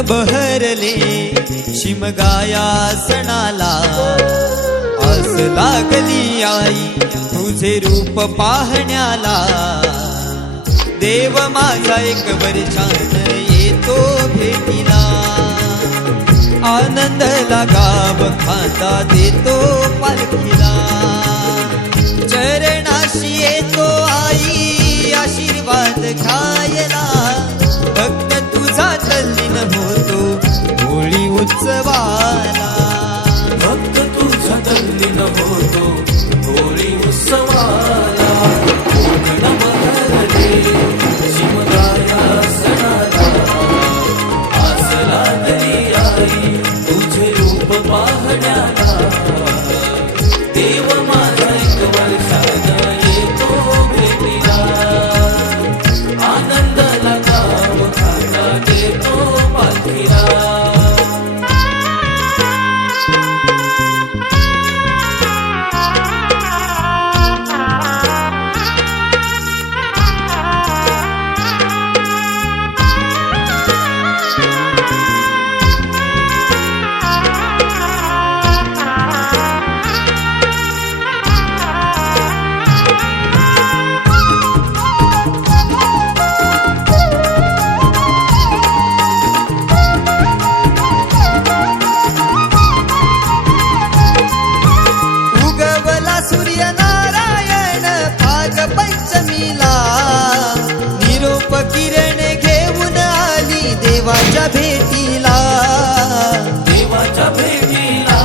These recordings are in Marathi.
बहरले शिमगाया सणाला, आस लागली आई तुझे रूप पाहण्याला। देव माझा एक वर्षान येतो भेटीला, आनंद गाव खांदा देतो पालखीला। चरणाशी येतो आई आशीर्वाद खायला, भक्त तुझा तल्लीन होतो होळी उत्सवाला। भक्त तुझा तल्लीन होतो होळी उत्सवाला। कोकण बहरले शिमगाया सणाला, आस लागली आई तुझे रूप पाहण्याला। देव माझा एक वर्षान येतो भेटीला, आनंदाला गाव खांदा देतो पालखीला। सूर्यनारायण भाग पंचमीला, निरोप किरण घेऊन आली देवाच्या भेटीला। देवाच्या भेटीला,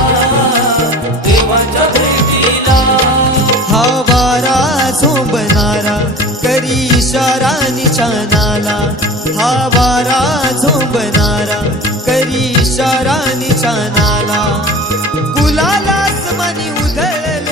देवाच्या भेटीला। हा वारा झोंबणारा करी इशारा निशाणाला, हा वारा झोंबणारा करी इशारा निशाणाला। गुलालास मनी उधळला